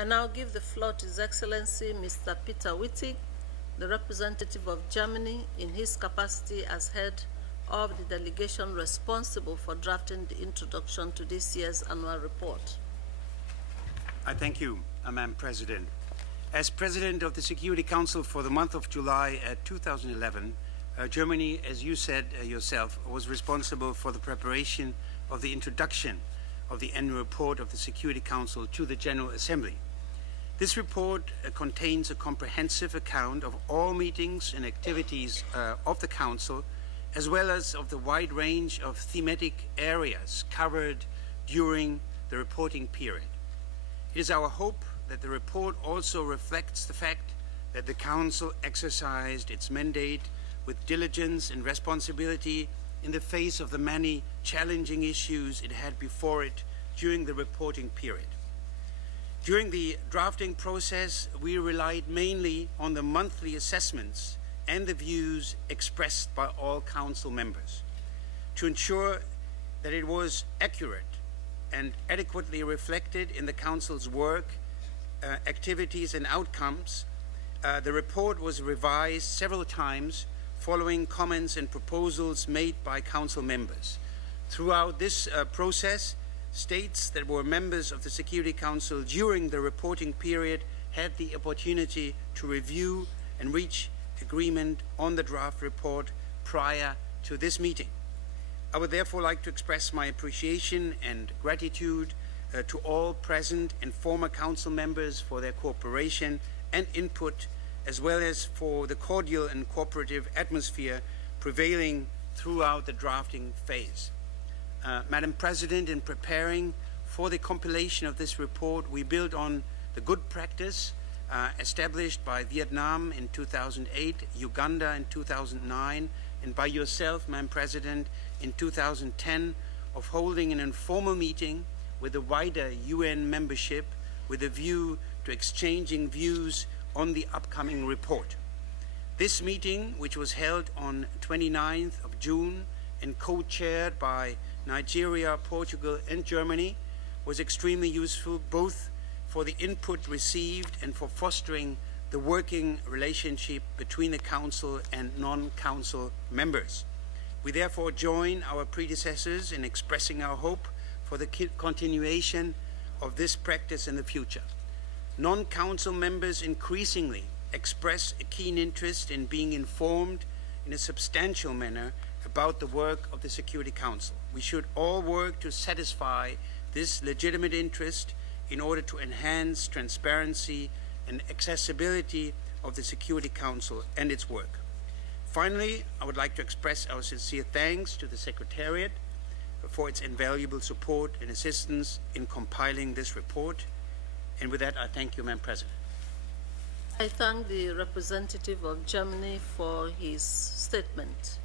I now give the floor to His Excellency Mr. Peter Wittig, the representative of Germany, in his capacity as head of the delegation responsible for drafting the introduction to this year's annual report. I thank you, Madam President. As President of the Security Council for the month of July 2011, Germany, as you said yourself, was responsible for the preparation of the introduction of the annual report of the Security Council to the General Assembly. This report contains a comprehensive account of all meetings and activities of the Council, as well as of the wide range of thematic areas covered during the reporting period. It is our hope that the report also reflects the fact that the Council exercised its mandate with diligence and responsibility in the face of the many challenging issues it had before it during the reporting period. During the drafting process, we relied mainly on the monthly assessments and the views expressed by all Council members. To ensure that it was accurate and adequately reflected in the Council's work, activities and outcomes, the report was revised several times following comments and proposals made by Council members. Throughout this process, states that were members of the Security Council during the reporting period had the opportunity to review and reach agreement on the draft report prior to this meeting. I would therefore like to express my appreciation and gratitude to all present and former Council members for their cooperation and input, as well as for the cordial and cooperative atmosphere prevailing throughout the drafting phase. Madam President, in preparing for the compilation of this report, we built on the good practice established by Vietnam in 2008, Uganda in 2009, and by yourself, Madam President, in 2010, of holding an informal meeting with a wider UN membership with a view to exchanging views on the upcoming report. This meeting, which was held on 29th of June and co-chaired by Nigeria, Portugal, and Germany, was extremely useful both for the input received and for fostering the working relationship between the Council and non-Council members. We therefore join our predecessors in expressing our hope for the continuation of this practice in the future. Non-Council members increasingly express a keen interest in being informed in a substantial manner about the work of the Security Council. We should all work to satisfy this legitimate interest in order to enhance transparency and accessibility of the Security Council and its work. Finally, I would like to express our sincere thanks to the Secretariat for its invaluable support and assistance in compiling this report. And with that, I thank you, Madam President. I thank the representative of Germany for his statement.